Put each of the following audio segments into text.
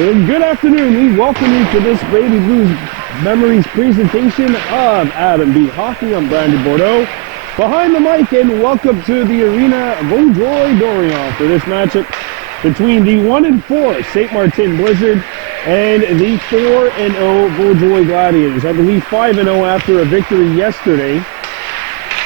Good afternoon. We welcome you to this Baby Blues Memories presentation of Adam B. Hockey. I'm Brandon Bordeaux behind the mic, and welcome to the arena Vaudreuil Dorion for this matchup between the 1-4 St. Martin Blizzard and the 4-0 Vaudreuil Gladiators. I believe 5-0 after a victory yesterday,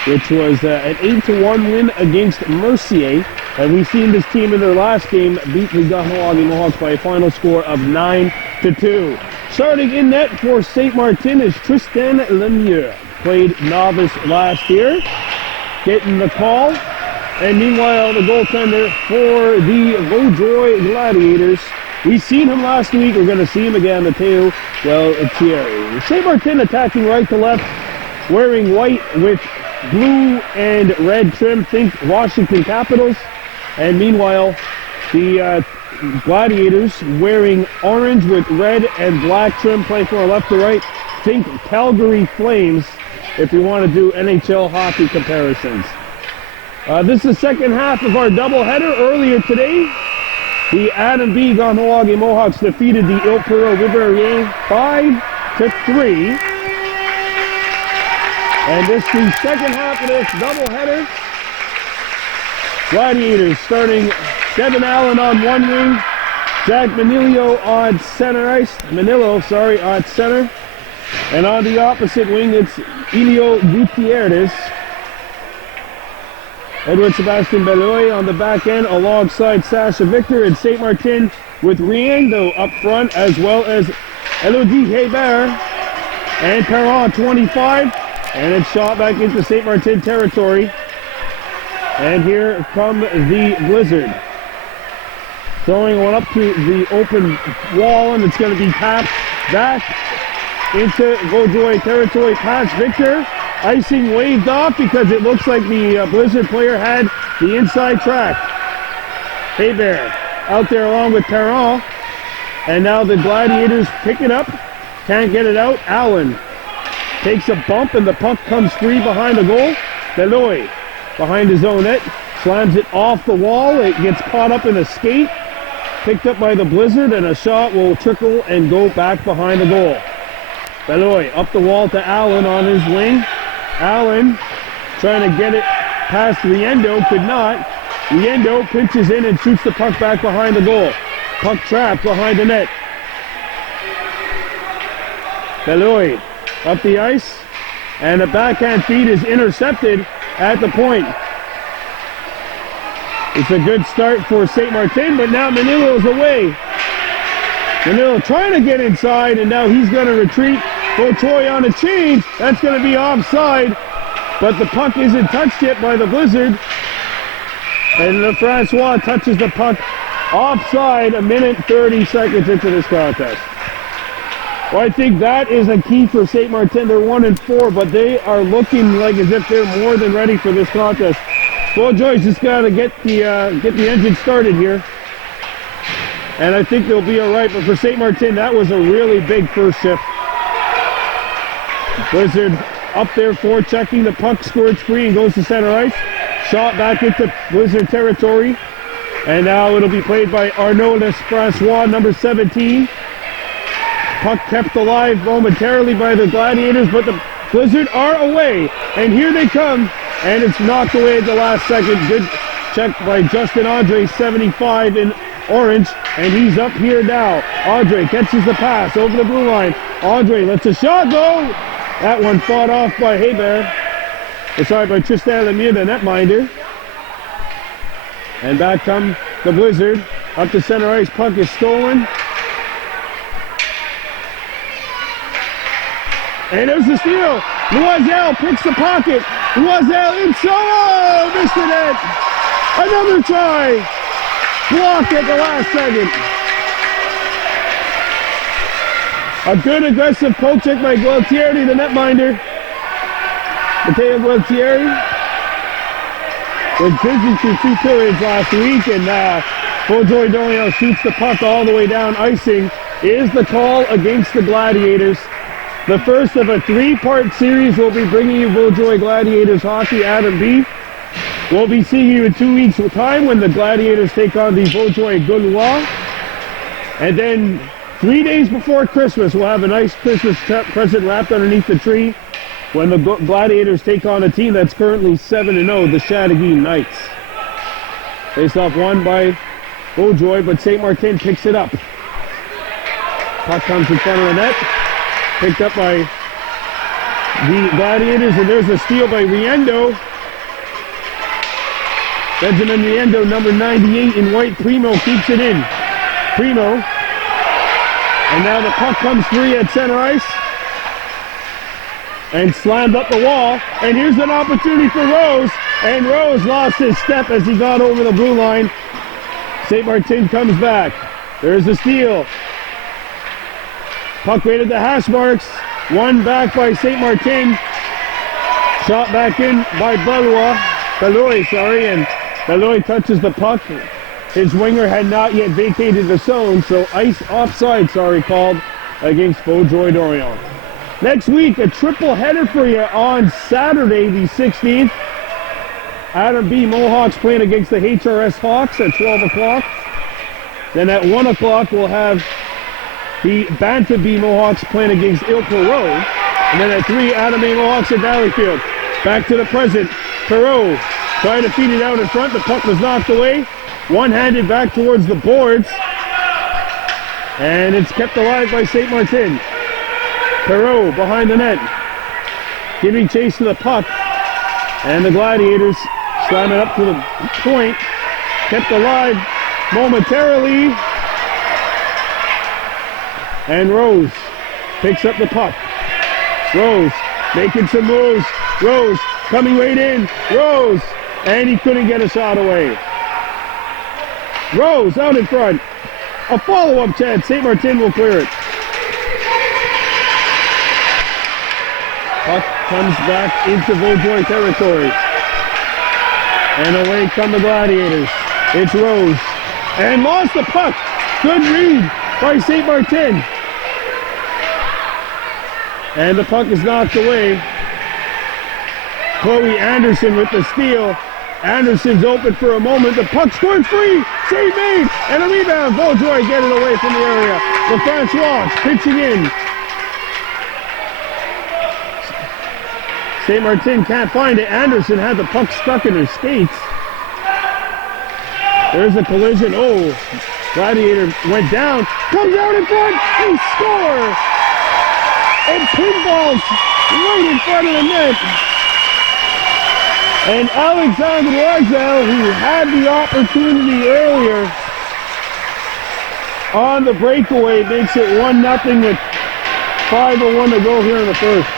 which was an 8-1 win against Mercier. And we've seen this team in their last game beat the Vaudreuil Mohawks by a final score of 9-2. Starting in net for St. Martin is Tristan Lemieux. Played novice last year, getting the call. And meanwhile, the goaltender for the Vaudreuil Gladiators, we've seen him last week. We're going to see him again, Matteo Thierry. St. Martin attacking right to left, wearing white with blue and red trim. Think Washington Capitals. And meanwhile, the Gladiators wearing orange with red and black trim, playing from left to right. Think Calgary Flames if you want to do NHL hockey comparisons. This is the second half of our doubleheader. Earlier today, the Adam B. Vaudreuil Mohawks defeated the Il-Perot Viverrier 5-3. And this is the second half of this doubleheader. Gladiators starting Devin Allen on one wing, Jack Manilio on center ice. On center. And on the opposite wing, it's Elio Gutierrez. Edward Sebastian Beloy on the back end alongside Sasha Victor, and St. Martin with Riengo up front, as well as Elodie Hebert and Perron 25. And it's shot back into St. Martin territory. And here come the Blizzard. Throwing one up to the open wall, and it's going to be passed back into Vaudreuil territory past Victor. Icing waved off because it looks like the Blizzard player had the inside track. Hebert out there along with Perron. And now the Gladiators pick it up. Can't get it out. Allen takes a bump, and the puck comes free behind the goal. Beloy behind his own net, slams it off the wall. It gets caught up in a skate, picked up by the Blizzard, and a shot will trickle and go back behind the goal. Beloy up the wall to Allen on his wing. Allen trying to get it past Riengo, could not. Riengo pinches in and shoots the puck back behind the goal. Puck trapped behind the net. Beloy up the ice, and a backhand feed is intercepted at the point. It's a good start for St. Martin, but now Manilo's away. Manilo trying to get inside, and now he's going to retreat. Vaudreuil on a change. That's going to be offside, but the puck isn't touched yet by the Blizzard. And Francois touches the puck offside a minute 30 seconds into this contest. Well, I think that is a key for St. Martin. They're 1-4, but they are looking like as if they're more than ready for this contest. Vaudreuil's just got to get the engine started here, and I think they'll be all right. But for St. Martin, that was a really big first shift. Blizzard up there forechecking. The puck squirts free and goes to center ice. Shot back into Blizzard territory, and now it'll be played by Arnaud Francois, number 17. Puck kept alive momentarily by the Gladiators, but the Blizzard are away. And here they come, and it's knocked away at the last second. Good check by Justin Andre, 75 in orange, and he's up here now. Andre catches the pass over the blue line. Andre lets a shot go. That one fought off by Hebert. Sorry, by Tristan Lemieux, the netminder. And back come the Blizzard. Up to center ice, puck is stolen. And there's the steal. Loisel picks the pocket. Loisel inside. Missed the net. Another try. Blocked at the last second. A good aggressive poke check by Gualtieri, the netminder. Matteo Gualtieri was busy through 2 periods last week, and Vaudreuil Dorion shoots the puck all the way down. Icing is the call against the Gladiators. The first of a 3-part series. We'll be bringing you Vaudreuil Gladiators hockey. Adam B. We'll be seeing you in 2 weeks' time when the Gladiators take on the Vaudreuil Gaulois. And then 3 days before Christmas, we'll have a nice Christmas present wrapped underneath the tree when the Gladiators take on a team that's currently 7-0, the Chateauguay Knights. Face-off won by Vaudreuil, but St. Martin picks it up. Puck comes in front of the net, picked up by the Gladiators, and there's a steal by Riendo. Benjamin Riendo, number 98 in white. Primo keeps it in. Primo. And now the puck comes free at center ice. And slammed up the wall. And here's an opportunity for Rose. And Rose lost his step as he got over the blue line. St. Martin comes back. There's a steal. Puck right at the hash marks. Won back by St. Martin. Shot back in by Vaudreuil, and Vaudreuil touches the puck. His winger had not yet vacated the zone, so ice offside, called against Vaudreuil-Dorion. Next week, a triple header for you on Saturday, the 16th. Adam B. Mohawks playing against the HRS Hawks at 12 o'clock. Then at 1 o'clock, we'll have the Banta B. Mohawks playing against Il Perot. And then at 3, Adam A. Mohawks at Valleyfield. Back to the present. Perot trying to feed it out in front. The puck was knocked away. One-handed back towards the boards. And it's kept alive by St. Martin. Perot behind the net. Giving chase to the puck. And the Gladiators slam it up to the point. Kept alive momentarily. And Rose picks up the puck. Rose making some moves. Rose coming right in. Rose. And he couldn't get a shot away. Rose out in front. A follow-up chance. St. Martin will clear it. Puck comes back into Vaudreuil territory. And away come the Gladiators. It's Rose. And lost the puck. Good read by St. Martin. And the puck is knocked away. Chloe Anderson with the steal. Anderson's open for a moment. The puck scored free. Save made. And a rebound. Vaudreuil get it away from the area. LeFrancois pitching in. St. Martin can't find it. Anderson had the puck stuck in her skates. There's a collision. Oh, Gladiator went down. Comes out in front. They score. And pinballs right in front of the net. And Alexandre Loisel, who had the opportunity earlier on the breakaway, makes it 1-0 with 5:01 to go here in the first.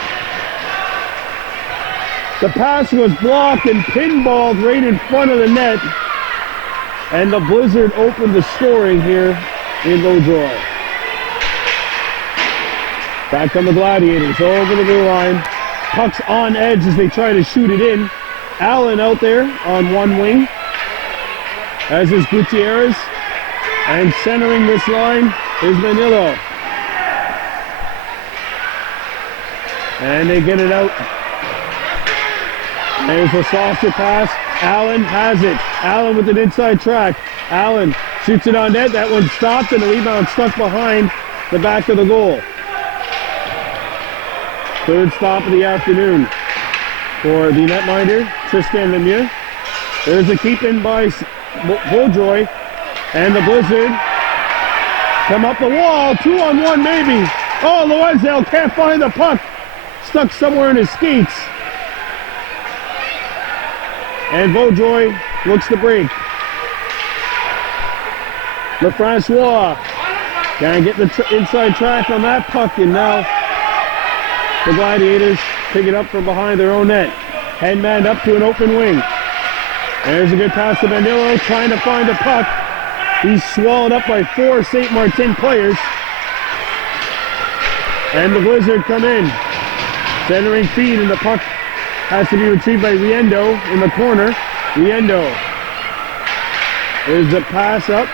The pass was blocked and pinballed right in front of the net. And the Blizzard opened the scoring here in Vaudreuil. Back on the Gladiators, over the blue line. Puck's on edge as they try to shoot it in. Allen out there on one wing, as is Gutierrez. And centering this line is Manillo. And they get it out. There's a softer pass. Allen has it. Allen with an inside track. Allen shoots it on net. That one stopped and the rebound stuck behind the back of the goal. Third stop of the afternoon for the netminder, Tristan Lemieux. There's a keep-in by Vaudreuil. And the Blizzard come up the wall. 2-on-1 maybe. Oh, Loisel can't find the puck. Stuck somewhere in his skates. And Vaudreuil looks to break. LeFrancois can't get the inside track on that puck, and now the Gladiators pick it up from behind their own net. Headman up to an open wing. There's a good pass to Manillo, trying to find the puck. He's swallowed up by 4 St. Martin players. And the Blizzard come in. Centering feed, and the puck has to be retrieved by Riendo in the corner. Riendo. There's a pass up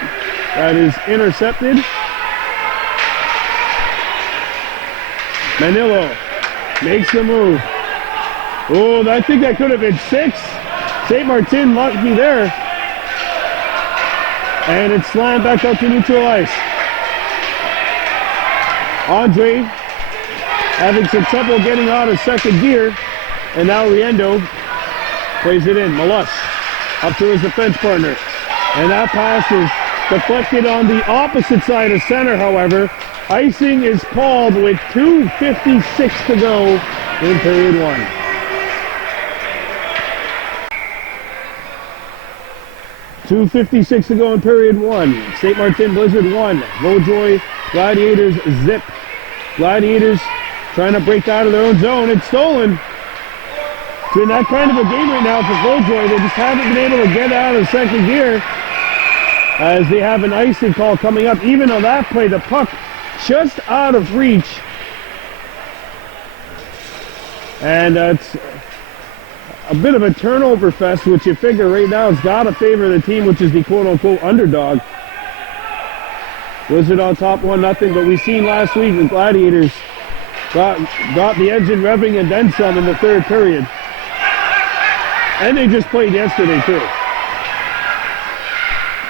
that is intercepted. Manillo makes the move. Oh, I think that could have been 6. St. Martin lucky there. And it's slammed back up to neutral ice. Andre having some trouble getting out of second gear. And now Riendo plays it in. Malus up to his defense partner. And that pass is deflected on the opposite side of center, however. Icing is called with 2:56 to go in period one. .256 to go in period one. St. Martin Blizzard 1. Vaudreuil Gladiators 0. Gladiators trying to break out of their own zone. It's stolen. It's been that kind of a game right now for Vaudreuil. They just haven't been able to get out of second gear as they have an icing call coming up. Even on that play, the puck just out of reach. And it's a bit of a turnover fest, which you figure right now has got to favor the team, which is the quote-unquote underdog. Blizzard on top 1-0, but we seen last week the Gladiators got the engine revving and then some in the third period. And they just played yesterday too.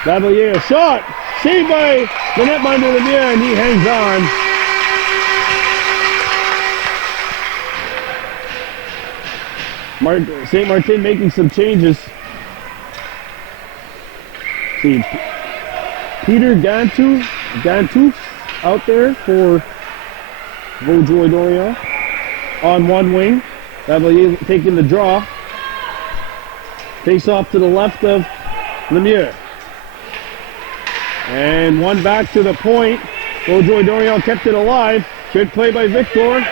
Lavalier, a shot, saved by the netminder Lemieux, and he hangs on. St. Martin making some changes. See, Peter Gantouf out there for Vaudreuil on one wing. Lavalier taking the draw. Face off to the left of Lemieux. And one back to the point. Vaudreuil kept it alive. Good play by Victor.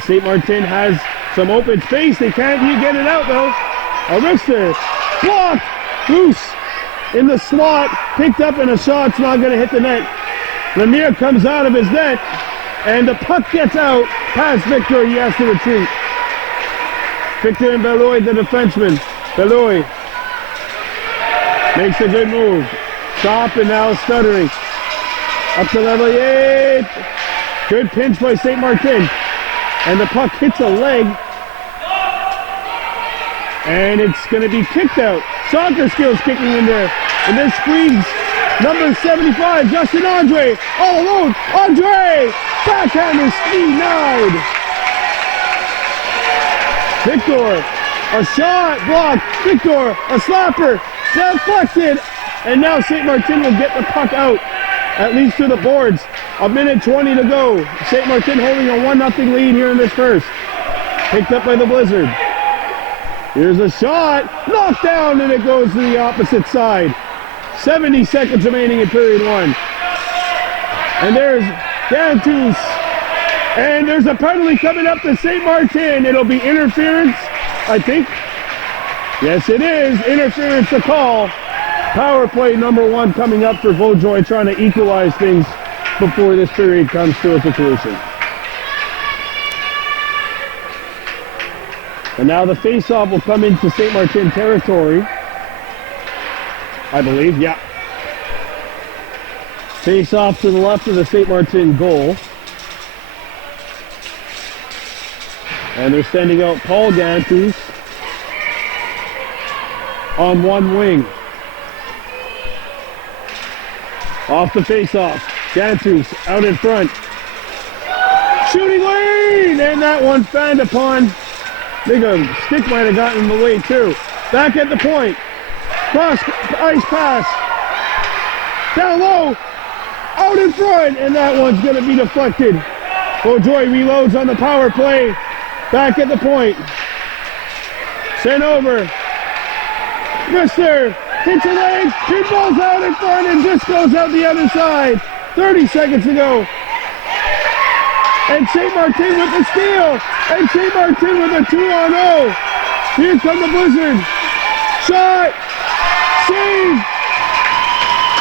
St. Martin has some open space. They can't get it out though. Arister blocked, loose in the slot, picked up in a shot. It's not going to hit the net. Lemieux comes out of his net, and the puck gets out past Victor. He has to retreat. Victor and Beloy, the defenseman. Beloy makes a good move. Stop and now stuttering. Up to Lavalier. Good pinch by St. Martin. And the puck hits a leg. And it's going to be kicked out. Soccer skills kicking in there. And this squeeze, number 75, Justin Andre. All alone. Andre! Backhander denied. Victor, a shot blocked. Victor, a slapper. Deflected. And now St. Martin will get the puck out. At least to the boards. A minute 20 to go. St. Martin holding a 1-0 lead here in this first. Picked up by the Blizzard. Here's a shot. Knocked down, and it goes to the opposite side. 70 seconds remaining in period one. And there's Gantus. And there's a penalty coming up to St. Martin. It'll be interference, I think. Yes, it is. Interference to call. Power play number one coming up for Vaudreuil, trying to equalize things before this period comes to a conclusion. And now the face-off will come into St. Martin territory. I believe, yeah. Face-off to the left of the St. Martin goal. And they're sending out Paul Gantus on one wing. Off the face-off. Gantus out in front. Shooting lane! And that one fanned upon. I think a stick might have gotten in the way too. Back at the point. Cross ice pass. Down low. Out in front. And that one's going to be deflected. Vaudreuil reloads on the power play. Back at the point. Sent over. Mister hits a leg. He balls out in front and just goes out the other side. 30 seconds to go. And St. Martin with the steal. And St. Martin with a 2-on-0. Here come the Blizzard. Shot. Save.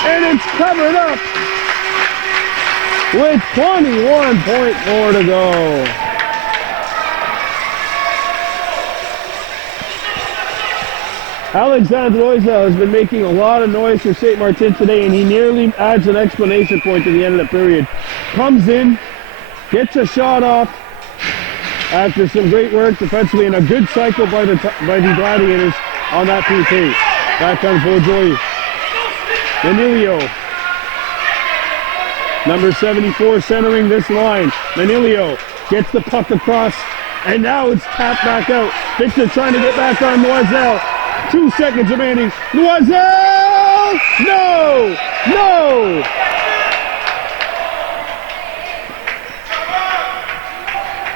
And it's covered up with 21.4 to go. Alexandre Loisel has been making a lot of noise for St. Martin today, and he nearly adds an explanation point to the end of the period. Comes in, gets a shot off after some great work defensively and a good cycle by the Gladiators on that PT. Back comes Vaudreuil. Emilio. Number 74 centering this line. Manilio gets the puck across, and now it's tapped back out. Victor trying to get back on Loisel. 2 seconds remaining. Loisel! No! No!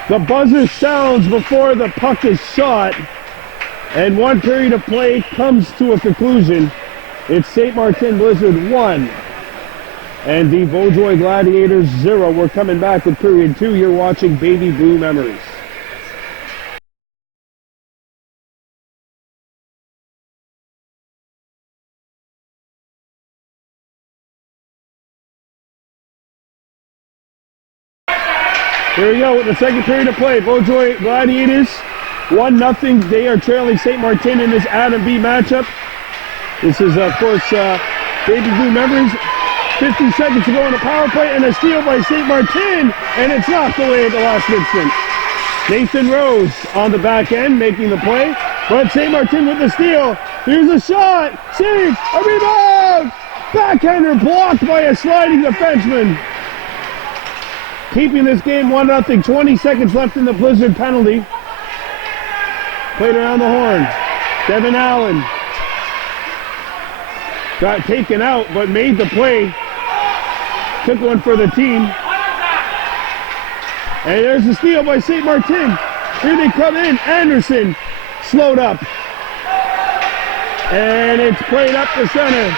The buzzer sounds before the puck is shot, and one period of play comes to a conclusion. It's St. Martin Blizzard 1 and the Vaudreuil Gladiators 0. We're coming back with period 2. You're watching Baby Blue Memories. Here we go with the second period of play. Vaudreuil Gladiators 1-0. They are trailing St. Martin in this Adam B matchup. This is, of course, Baby Blue Memories. 50 seconds to go on the power play, and a steal by St. Martin, and it's knocked away at the last instant. Nathan Rose on the back end making the play, but St. Martin with the steal. Here's a shot, saved, a rebound! Backhander blocked by a sliding defenseman. Keeping this game 1-0, 20 seconds left in the Blizzard penalty. Played around the horn. Devin Allen got taken out, but made the play. Took one for the team. And there's a steal by St. Martin. Here they come in. Anderson slowed up. And it's played up the center.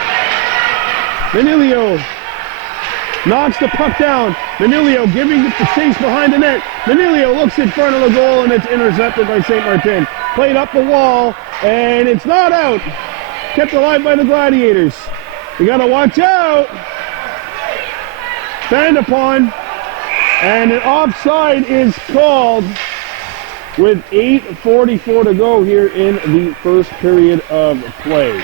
Manilio knocks the puck down. Manilio giving it the chase behind the net. Manilio looks in front of the goal, and it's intercepted by St. Martin. Played up the wall, and it's not out. Kept alive by the Gladiators. You gotta watch out. Fanned upon, and an offside is called with 8:44 to go here in the first period of play.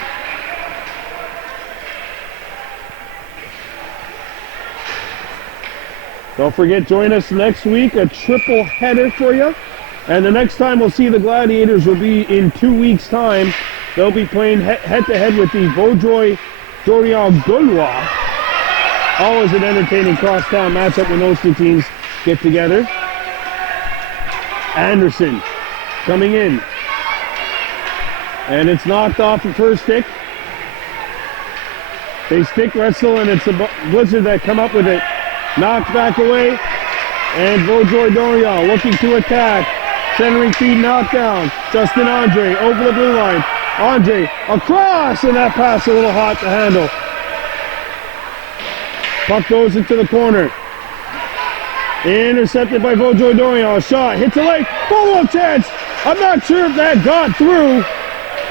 Don't forget, join us next week, a triple header for you. And the next time we'll see the Gladiators will be in 2 weeks' time. They'll be playing head-to-head with the Vaudreuil Dorian Gaulois. Always an entertaining crosstown matchup when those two teams get together. Anderson coming in. And it's knocked off the first stick. They stick wrestle, and it's the Blizzard that come up with it. Knocked back away. And Vaudreuil Dorian looking to attack. Centering feed knocked down. Justin Andre over the blue line. Andre across, and that pass a little hot to handle. Puck goes into the corner. Intercepted by Vaudreuil Dorian. A shot hits the leg. Follow-up chance. I'm not sure if that got through,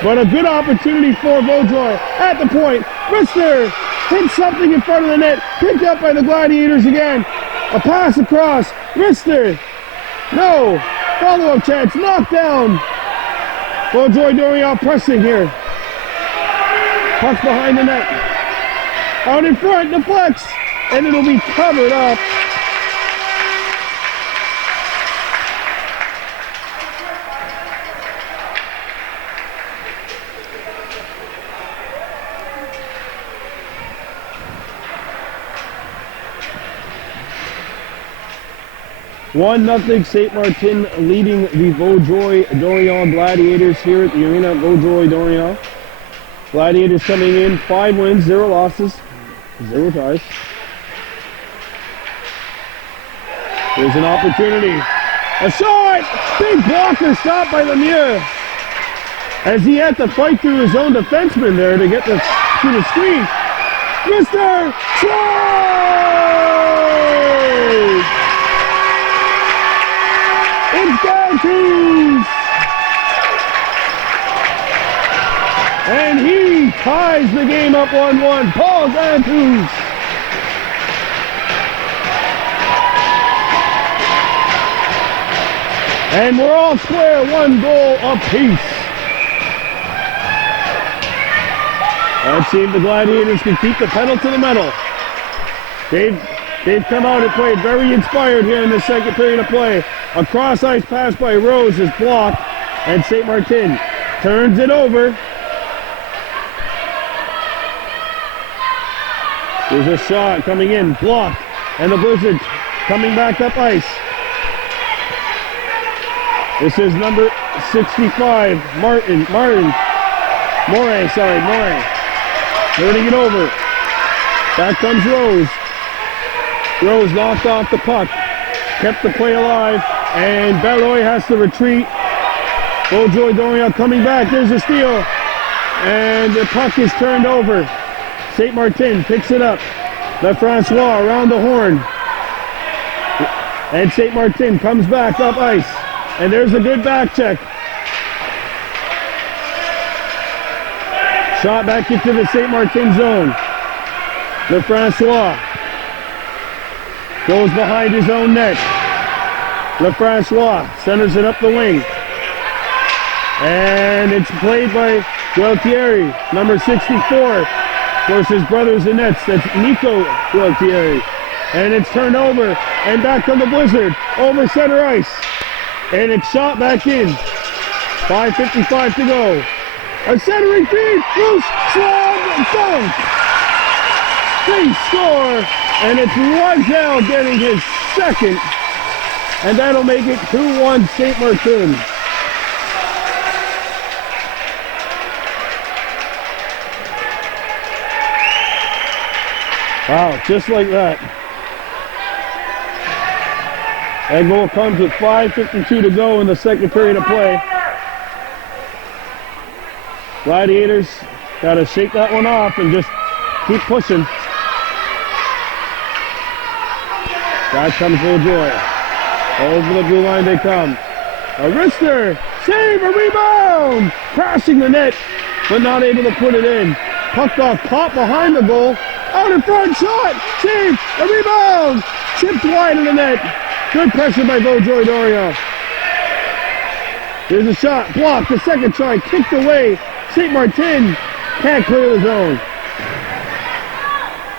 but a good opportunity for Vaudreuil at the point. Rister hits something in front of the net. Picked up by the Gladiators again. A pass across. Rister. No. Follow-up chance. Knocked down. Vaudreuil Dorian pressing here. Puck's behind the net. Out in front. Deflects. And it'll be covered up. One nothing, St. Martin leading the Vaudreuil Dorian Gladiators here at the arena. Vaudreuil Dorian. Gladiators coming in, 5 wins, 0 losses, 0 ties. There's an opportunity. A shot! Big blocker stop by Lemieux. As he had to fight through his own defenseman there to get to the screen. Mr. Save! It's Gantus! And he ties the game up 1-1. Paul Gantus! And we're all square, 1 goal apiece. That seemed the Gladiators can keep the pedal to the metal. They've come out and played very inspired here in the second period of play. A cross-ice pass by Rose is blocked, and St. Martin turns it over. There's a shot coming in, blocked. And the Blizzard coming back up ice. This is number 65, Martine. Moray. Turning it over. Back comes Rose. Rose knocked off the puck. Kept the play alive. And Vaudreuil has to retreat. Vaudreuil Dorion coming back. There's a steal. And the puck is turned over. St. Martin picks it up. LeFrancois around the horn. And St. Martin comes back up ice. And there's a good back check. Shot back into the St. Martin zone. LeFrancois goes behind his own net. LeFrancois centers it up the wing. And it's played by Gualtieri, number 64. Of course, his brother's in nets. That's Nico Gualtieri. And it's turned over. And back on the Blizzard. Over center ice. And it's shot back in. 5:55 to go. A centering feed. Loose. Slog. And dunk. They score. And it's Loisel getting his second. And that'll make it 2-1 St. Martin. Wow, just like that. That goal comes with 5:52 to go in the second period of play. Gladiators got to shake that one off and just keep pushing. Back comes Vaudreuil. Over the blue line they come. A wrister, save, a rebound! Crashing the net, but not able to put it in. Puck got caught behind the goal. Out in front, shot, save, a rebound! Chipped wide of the net. Good pressure by Vaudreuil Dorion. There's a shot, blocked, the second try, kicked away. St. Martin can't clear the zone.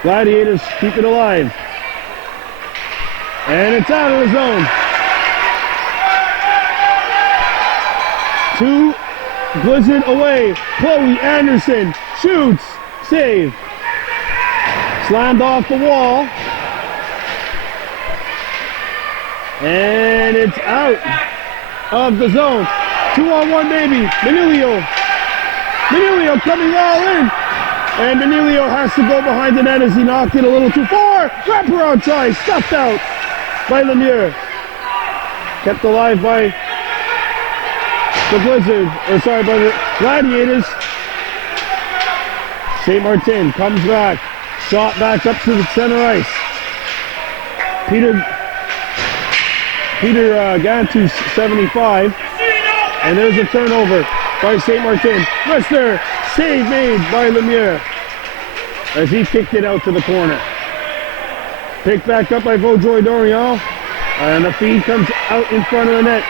Gladiators keep it alive. And it's out of the zone. 2 Blizzard away. Chloe Anderson shoots, save. Slammed off the wall. And it's out of the zone. 2-on-1 baby. Manilio coming all in. And Manilio has to go behind the net as he knocked it a little too far. Wraparound try, stuffed out by Lemieux. Kept alive by the Blizzard, by the Gladiators. St. Martin comes back. Shot back up to the center ice. Peter Gantu, 75. And there's a turnover by St. Martin. Wrister, save made by Lemieux as he kicked it out to the corner. Picked back up by Vaudreuil Dorion. And the feed comes out in front of the net.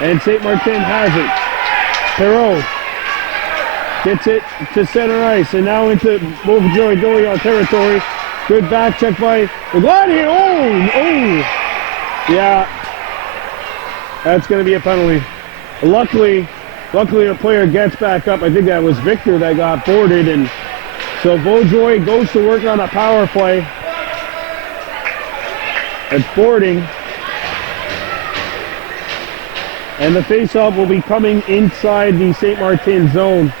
And St. Martin has it. Perrault gets it to center ice. And now into Vaudreuil Dorion territory. Good back check by the Gladiator. Oh! Yeah. That's going to be a penalty. Luckily the player gets back up. I think that was Victor that got boarded. And so Vaudreuil goes to work on a power play. It's boarding. And the faceoff will be coming inside the St. Martin zone.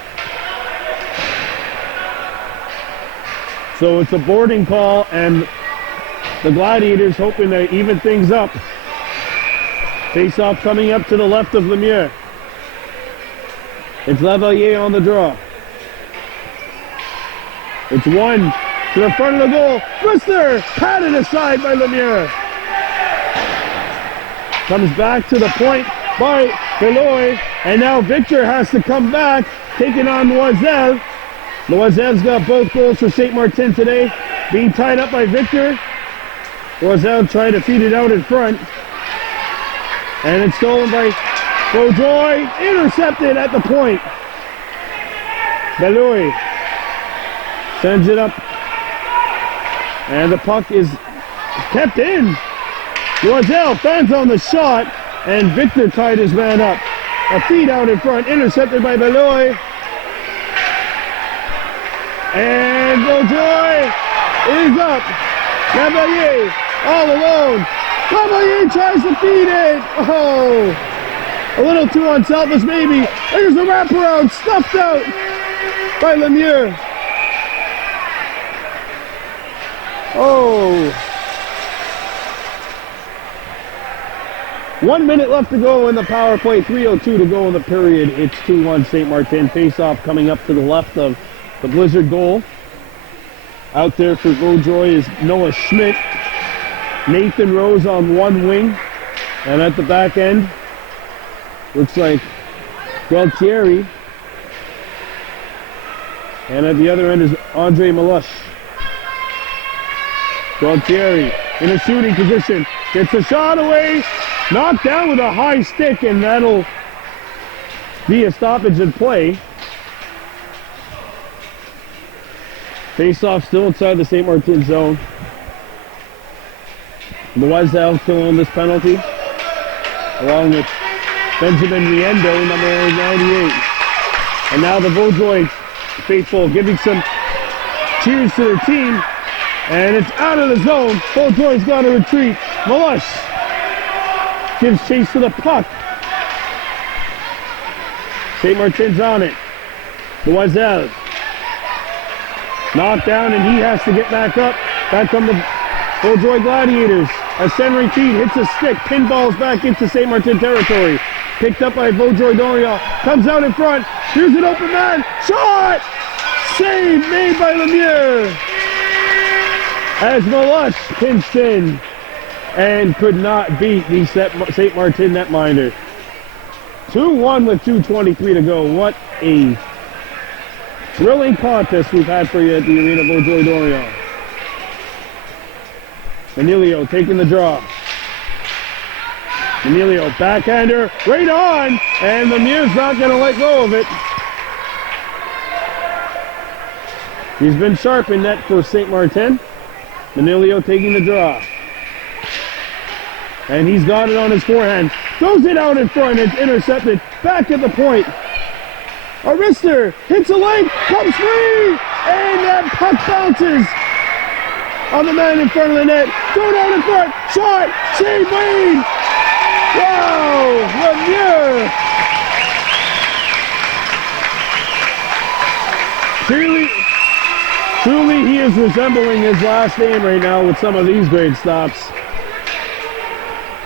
So it's a boarding call, and the Gladiators hoping to even things up. Faceoff coming up to the left of Lemieux. It's Lavalier on the draw. It's one to the front of the goal. Wrister patted aside by Lemieux. Comes back to the point by Vaudreuil, and now Victor has to come back, taking on Loisel. Loisel's got both goals for St. Martin today, being tied up by Victor. Loisel tried to feed it out in front, and it's stolen by Vaudreuil, intercepted at the point. Vaudreuil sends it up, and the puck is kept in. Loisel fans on the shot, and Victor tied his man up. A feed out in front, intercepted by Vaudreuil. And Vaudreuil is up. Cavalier all alone. Cavalier tries to feed it. Oh, a little too unselfish maybe. There's a wraparound, stuffed out by Lemieux. Oh. 1 minute left to go in the power play, 3:02 to go in the period. It's 2-1 St. Martin. Face-off coming up to the left of the Blizzard goal. Out there for Vaudreuil is Noah Schmidt. Nathan Rose on one wing. And at the back end, looks like Gualtieri. And at the other end is Andre Malush. Gualtieri in a shooting position. Gets the shot away. Knocked down with a high stick, and that'll be a stoppage in play. Face-off still inside the St. Martin zone. Loisel killing this penalty, along with Benjamin Riendo, number 98. And now the Vaudreuil faithful giving some cheers to their team, and it's out of the zone. Vaudreuil's got to retreat. Malush gives chase to the puck. St. Martin's on it. Loisel knocked down, and he has to get back up. Back from the Vaudreuil Gladiators. A centering feed hits a stick. Pinballs back into St. Martin territory. Picked up by Vaudreuil Dorion. Comes out in front. Here's an open man. Shot! Save made by Lemieux. As Malush pinched in and could not beat the St. Martin netminder. 2-1 with 2:23 to go. What a thrilling contest we've had for you at the arena, Vaudreuil Dorion. Manilio taking the draw. Manilio backhander right on, and Lemieux's not going to let go of it. He's been sharp in net for St. Martin. Manilio taking the draw. And he's got it on his forehand. Throws it out in front. It's intercepted. Back at the point. Arister hits a leg. Comes free. And that puck bounces on the man in front of the net. Thrown out in front. Shot. Save Wayne. Wow. Lemieux. Truly he is resembling his last name right now with some of these great stops.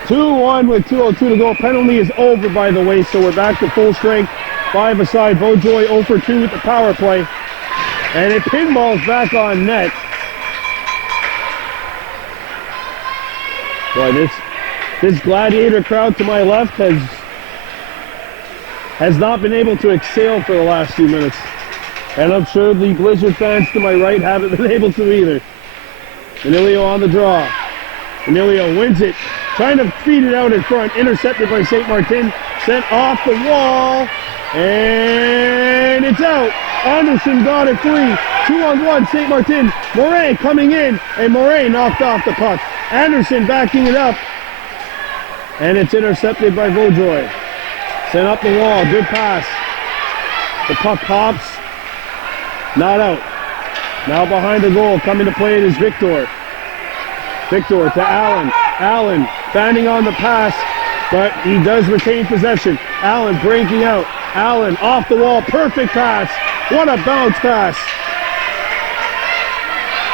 2-1 with 2:02 to go. Penalty is over, by the way, so we're back to full strength. 5 aside. Vaudreuil 0 for 2 with the power play. And it pinballs back on net. Boy, this Gladiator crowd to my left has not been able to exhale for the last few minutes. And I'm sure the Blizzard fans to my right haven't been able to either. Manilio on the draw. Manilio wins it. Trying to feed it out in front. Intercepted by St. Martin. Sent off the wall. And it's out. Anderson got it free. 2-on-1. St. Martin. Moray coming in. And Moray knocked off the puck. Anderson backing it up. And it's intercepted by Vaudreuil. Sent up the wall. Good pass. The puck pops. Not out. Now behind the goal. Coming to play it is Victor. Victor to Allen. Allen banding on the pass, but he does retain possession. Allen breaking out. Allen off the wall. Perfect pass. What a bounce pass.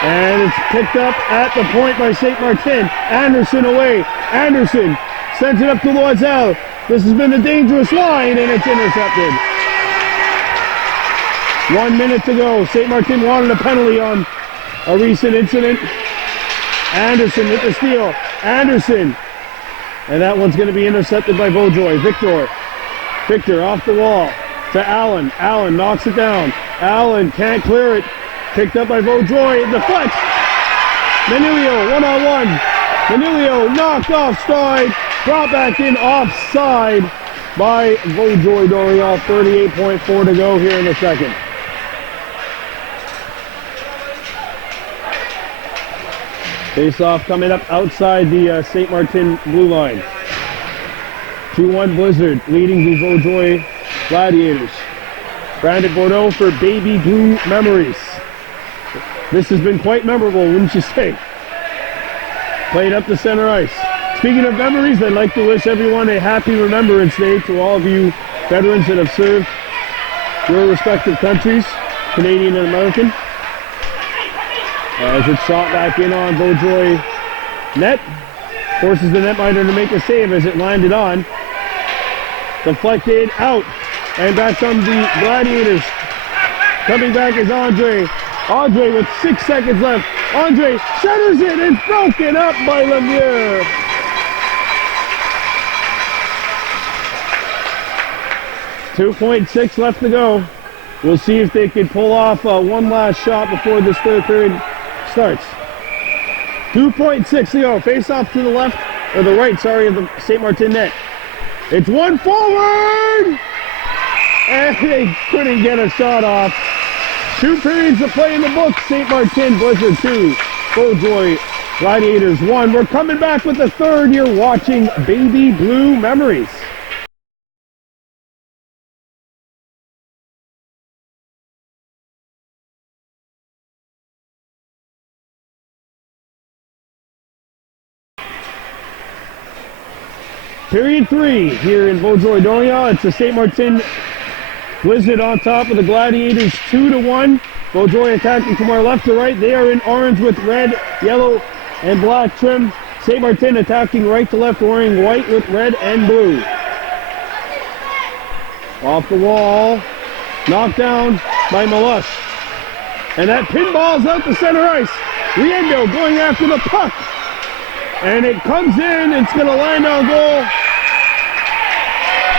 And it's picked up at the point by St. Martin. Anderson away. Anderson sends it up to Loisel. This has been a dangerous line, and it's intercepted. 1 minute to go. St. Martin wanted a penalty on a recent incident. Anderson with the steal. Anderson. And that one's going to be intercepted by Vaudreuil. Victor off the wall to Allen. Allen knocks it down. Allen can't clear it. Picked up by Vaudreuil. Deflects. Manilio one-on-one. Manilio knocked off stride. Brought back in offside by Vaudreuil Dorion. 38.4 to go here in the second. Face-off coming up outside the St. Martin blue line. 2-1 Blizzard leading the Vaudreuil Gladiators. Brandon Bordeaux for baby blue memories. This has been quite memorable, wouldn't you say? Played up the center ice. Speaking of memories, I'd like to wish everyone a happy Remembrance Day to all of you veterans that have served your respective countries, Canadian and American. As it's shot back in on Vaudreuil net. Forces the netminder to make a save as it landed on. Deflected out. And back comes the Gladiators. Coming back is Andre. Andre with 6 seconds left. Andre centers it. It's broken up by Lemieux. .6 left to go. We'll see if they can pull off one last shot before this third period starts. 2.6 to go. Face off to the left, or the right, sorry, of the St. Martin net. It's one forward! And they couldn't get a shot off. 2 periods of play in the book. St. Martin Blizzard 2. Vaudreuil Gladiators 1. We're coming back with the third. You're watching Baby Blue Memories. Period 3 here in Vaudreuil-Dorion. It's the St. Martin Blizzard on top of the Gladiators 2-1. Vaudreuil attacking from our left to right. They are in orange with red, yellow, and black trim. St. Martin attacking right to left, wearing white with red and blue. Off the wall. Knocked down by Malush. And that pinball's out the center ice. Riendo going after the puck. And it comes in. It's going to land on goal.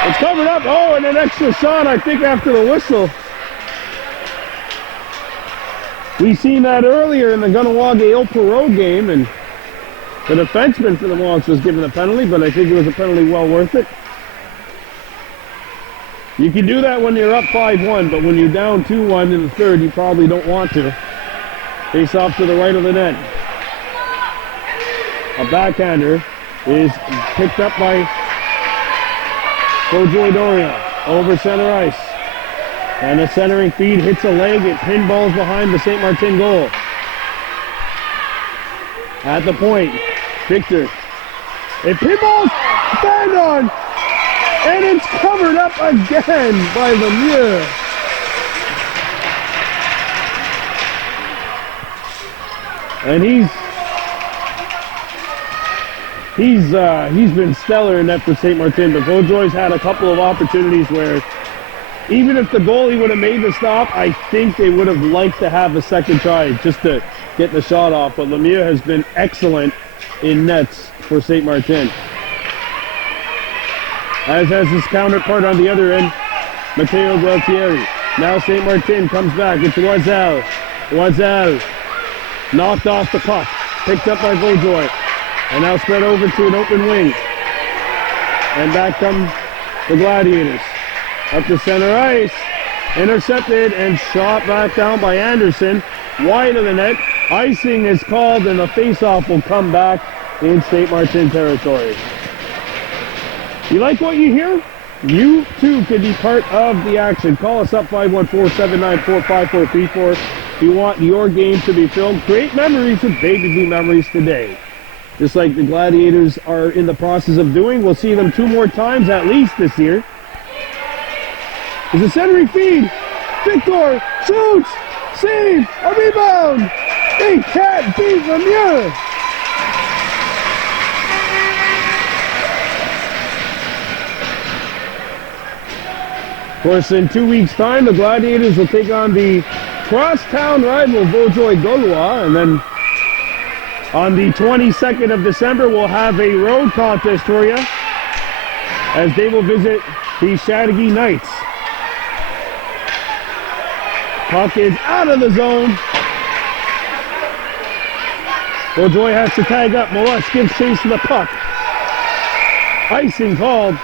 It's covered up. Oh, and an extra shot, I think, after the whistle. We seen that earlier in the Gunawaga-Il Perot game, and the defenseman for the Mohawks was given a penalty, but I think it was a penalty well worth it. You can do that when you're up 5-1, but when you're down 2-1 in the third, you probably don't want to. Face off to the right of the net. A backhander is picked up by Vaudreuil-Dorion over center ice. And a centering feed hits a leg. It pinballs behind the St. Martin goal. At the point, Victor. It pinballs, bang on, and it's covered up again by Lemieux. And he's been stellar in net for St. Martin, but Vaudreuil's had a couple of opportunities where even if the goalie would have made the stop, I think they would have liked to have a second try just to get the shot off. But Lemieux has been excellent in nets for St. Martin. As has his counterpart on the other end, Matteo Gualtieri. Now St. Martin comes back. It's Loisel. Loisel knocked off the puck. Picked up by Vaudreuil. And now spread over to an open wing. And back come the Gladiators. Up the center ice. Intercepted and shot back down by Anderson. Wide of the net. Icing is called and the face-off will come back in St. Martin territory. You like what you hear? You too could be part of the action. Call us up 514-794-5434 if you want your game to be filmed. Create memories with Baby Blue Memories today. Just like the Gladiators are in the process of doing. We'll see them 2 more times at least this year. There's a centering feed. Victor shoots. Save. A rebound. They can't beat Lemieux. Of course, in 2 weeks' time, the Gladiators will take on the crosstown rival Vaudreuil-Gaulois, and then on the 22nd of December, we'll have a road contest for you as they will visit the Chateauguay Knights. Puck is out of the zone. Vaudreuil has to tag up. Molus gives chase to the puck. Icing called.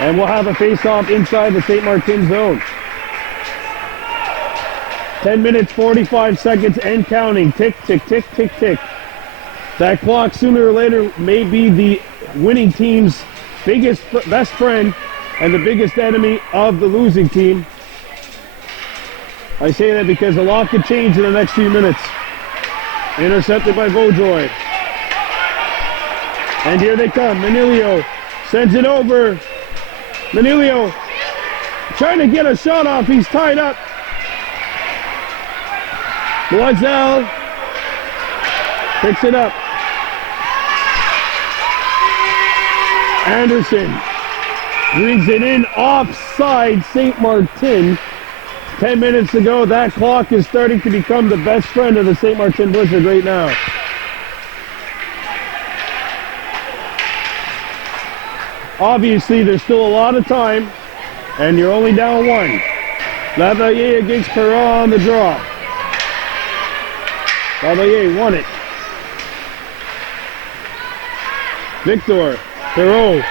And we'll have a face-off inside the St. Martin zone. 10 minutes, 45 seconds, and counting. Tick, tick, tick, tick, tick. That clock sooner or later may be the winning team's best friend and the biggest enemy of the losing team. I say that because a lot could change in the next few minutes. Intercepted by Vaudreuil. And here they come. Manilio sends it over. Manilio trying to get a shot off. He's tied up. Loisel picks it up. Anderson brings it in offside St. Martin. 10 minutes ago, that clock is starting to become the best friend of the St. Martin Blizzard right now. Obviously, there's still a lot of time, and you're only down one. Lavalier against Perrault on the draw. Lavalier won it. Victor, Perrault.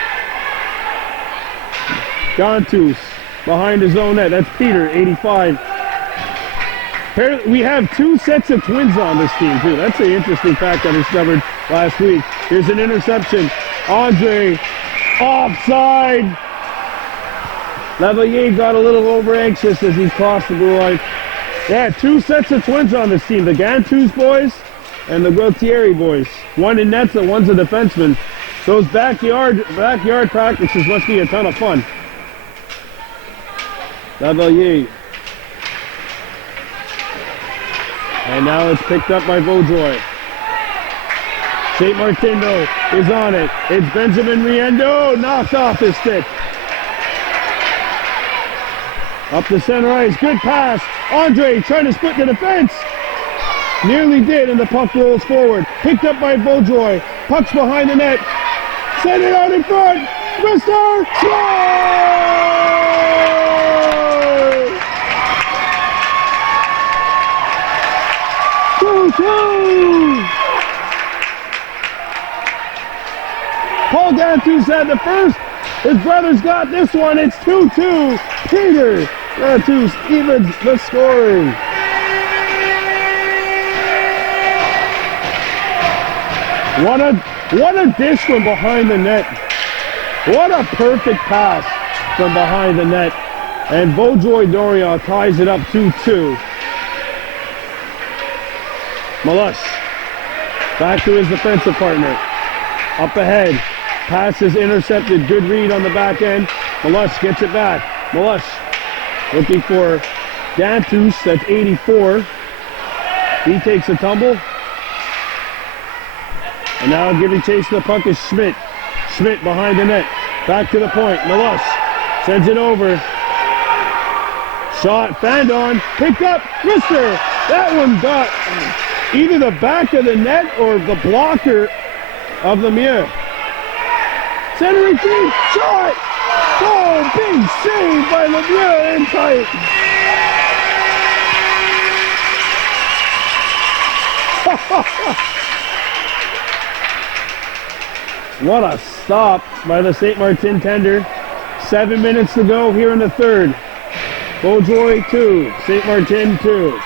Gantus behind his own net. That's Peter, 85. We have two sets of twins on this team, too. That's an interesting fact I discovered last week. Here's an interception. Andre, offside. Lavalier got a little over anxious as he crossed the blue line. Yeah, two sets of twins on this team. The Gantus boys and the Gualtieri boys. One in nets and one's a defenseman. Those backyard practices must be a ton of fun. Lavalier. And now it's picked up by Vaudreuil. St. Martin, though, is on it. It's Benjamin Riendo, knocked off his stick. Up the center ice, good pass. Andre trying to split the defense. Nearly did, and the puck rolls forward. Picked up by Vaudreuil. Puck's behind the net. Send it out in front. Mr. Score! Paul Gantus had the first. His brother's got this one. It's 2-2. Peter Gantus evens the scoring. What a dish from behind the net. What a perfect pass from behind the net. And Vaudreuil Dorion ties it up 2-2. Malus back to his defensive partner. Up ahead. Pass is intercepted. Good read on the back end. Malus gets it back. Malus looking for Gantus. That's 84. He takes a tumble. And now giving chase to the puck is Schmidt. Schmidt behind the net. Back to the point. Malus sends it over. Shot. Fandon. Picked up. Mister. That one got either the back of the net or the blocker of Lemieux. Centering feed. Shot. Oh, big save by Lemieux in tight. What a stop by the St. Martin tender. 7 minutes to go here in the third. Vaudreuil 2, St. Martin 2.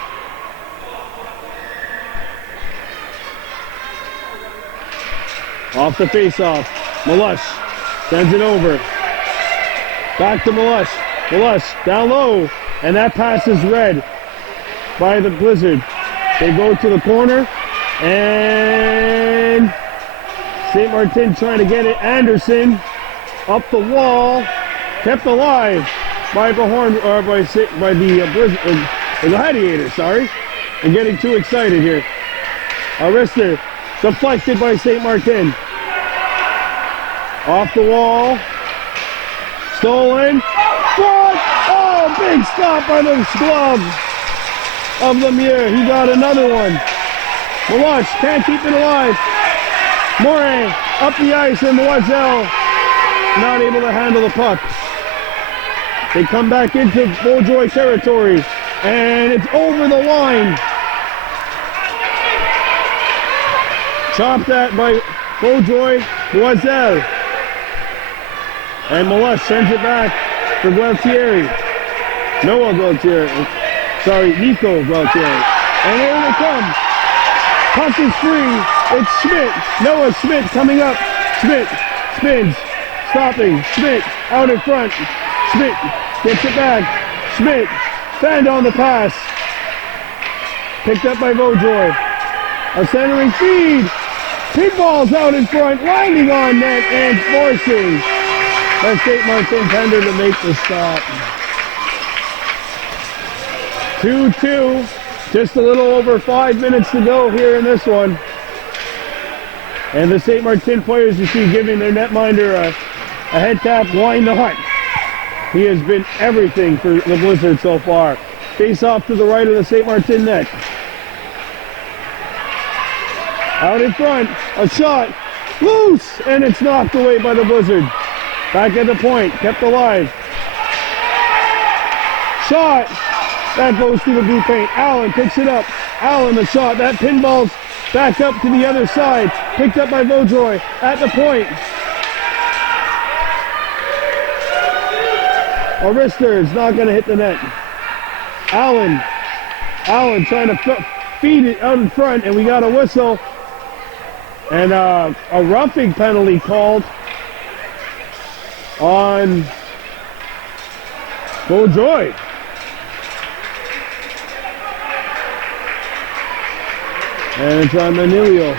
Off the face-off. Malus sends it over. Back to Malus. Malus down low. And that pass is read by the Blizzard. They go to the corner. And St. Martin trying to get it. Anderson up the wall. Kept alive by the Gladiators, sorry. And getting too excited here. Arister deflected by St. Martin. Off the wall. Stolen. What? Oh, big stop by the glove of Lemieux. He got another one. Malus can't keep it alive. Morin up the ice and Loisel not able to handle the puck. They come back into Vaudreuil territory and it's over the line. Chopped at by Vaudreuil, Loisel. And Malus sends it back for Gualtieri. Noah Gualtieri. Sorry, Nico Gualtieri. And here they come. Puck is free. It's Schmidt. Noah Schmidt coming up. Schmidt spins. Stopping. Schmidt out in front. Schmidt gets it back. Schmidt fanned on the pass. Picked up by Vaudreuil. A centering feed. Pinball's out in front, landing on net and forcing the St. Martin tender to make the stop. 2-2. Just a little over 5 minutes to go here in this one. And the St. Martin players, you see, giving their netminder a head tap. Why not? He has been everything for the Blizzard so far. Face off to the right of the St. Martin net. Out in front, a shot, loose, and it's knocked away by the Blizzard. Back at the point, kept alive. Shot, that goes through the blue paint. Allen picks it up. Allen, the shot, that pinball's back up to the other side. Picked up by Vaudreuil at the point. Arister is not going to hit the net. Allen trying to feed it out in front, and we got a whistle. And a roughing penalty called on Vaudreuil. And it's on Manilio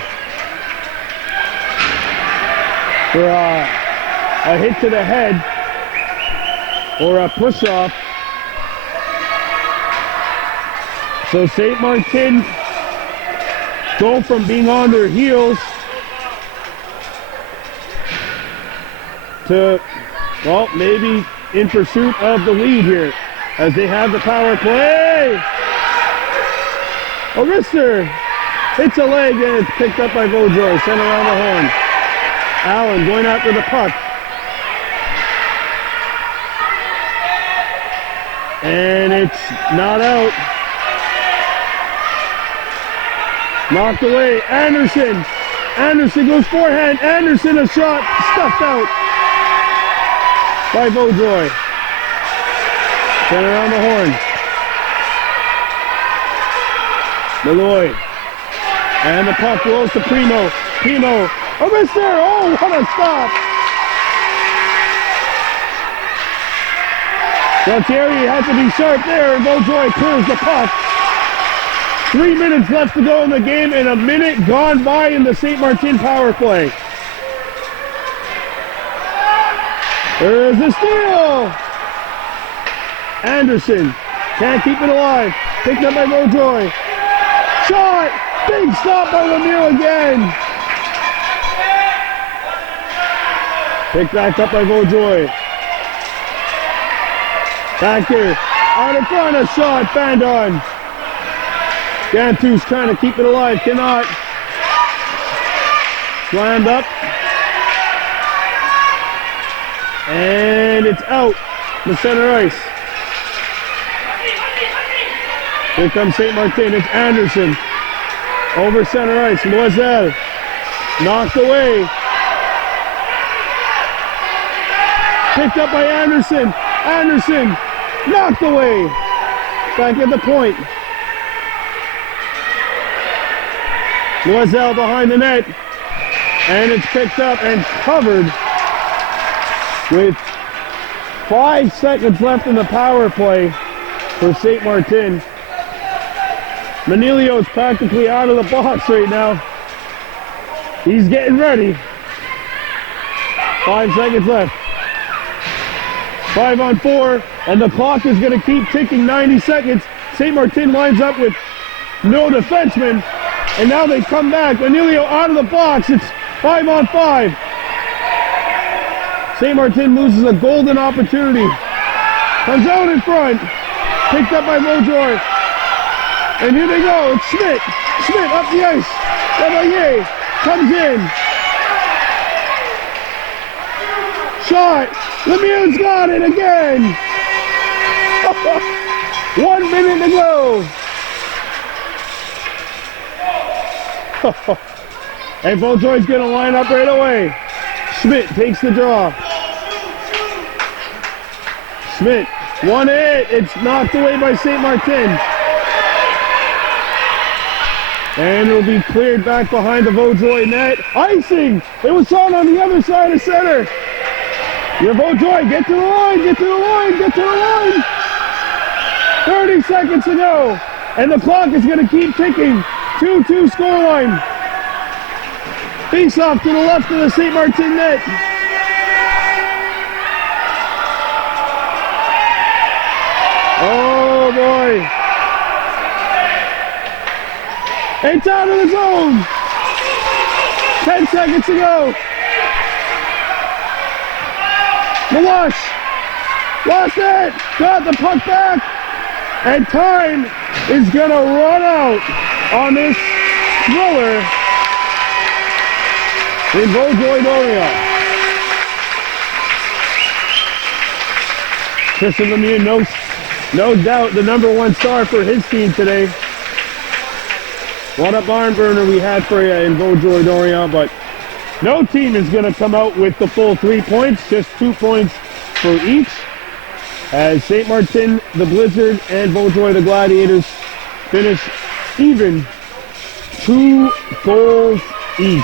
for a hit to the head or a push-off. So St. Martin go from being on their heels to, well, maybe in pursuit of the lead here as they have the power play. Arister hits a leg and it's picked up by Vaudreuil, sent around the horn. Allen going after the puck. And it's not out. Knocked away. Anderson goes forehand. Anderson, a shot stuffed out by Vaudreuil. Sent around the horn. Malloy. And the puck rolls to Primo. Arister! Oh, what a stop! Gualtieri had to be sharp there, and Vaudreuil clears the puck. 3 minutes left to go in the game, and a minute gone by in the St. Martin power play. There's the steal! Anderson can't keep it alive. Picked up by Vaudreuil. Shot! Big stop by Lemieux again. Picked back up by Vaudreuil. Back here. Out in front, a shot. Banned on. Gantu's trying to keep it alive. Cannot. Slammed up. And it's out. The center ice. Here comes St. Martin. It's Anderson. Over center ice. Loisel. Knocked away. Picked up by Anderson. Anderson. Knocked away. Back at the point. Loisel behind the net. And it's picked up and covered with 5 seconds left in the power play for St. Martin. Manilio's practically out of the box right now. He's getting ready. 5 seconds left. 5 on 4, and the clock is going to keep ticking. 90 seconds. St. Martin lines up with no defenseman, and now they come back. Manilio out of the box. It's 5 on 5. St. Martin loses a golden opportunity. Comes out in front. Picked up by Vaudreuil. And here they go. It's Schmidt. Schmidt up the ice. Cavalier comes in. Shot. Lemieux's got it again. 1 minute to go. And Vaudreuil's going to line up right away. Schmidt takes the draw. Schmidt, 1 hit. It's knocked away by St. Martin. And it'll be cleared back behind the Vaudreuil net. Icing! It was shot on the other side of center. Your Vaudreuil, get to the line, get to the line, get to the line. 30 seconds to go. And the clock is going to keep ticking. 2-2 scoreline. Face off to the left of the St. Martin net. Oh boy. It's out of the zone. 10 seconds to go. Mawash. Lost it. Got the puck back. And time is going to run out on this thriller in Vaudreuil. Christian Lemieux, no doubt the #1 star for his team today. What a barn burner we had for you in Vaudreuil, but no team is going to come out with the full 3 points, just 2 points for each. As St. Martin, the Blizzard, and Vaudreuil, the Gladiators, finish even, 2 goals each.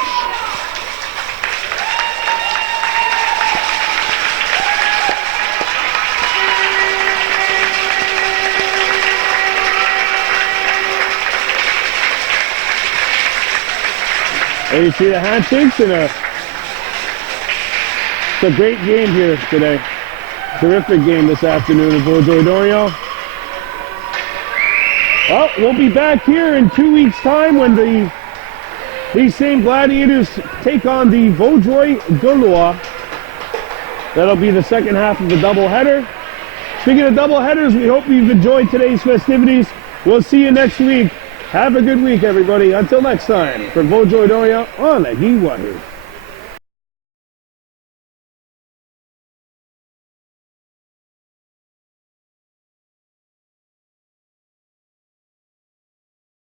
And you see the handshakes, and it's a great game here today. Terrific game this afternoon in Vaudreuil. Well, we'll be back here in 2 weeks' time when these same Gladiators take on the Vaudreuil Gaulois. That'll be the second half of the doubleheader. Speaking of doubleheaders, we hope you've enjoyed today's festivities. We'll see you next week. Have a good week, everybody. Until next time, from Vaudreuil on Lagi Wahoo.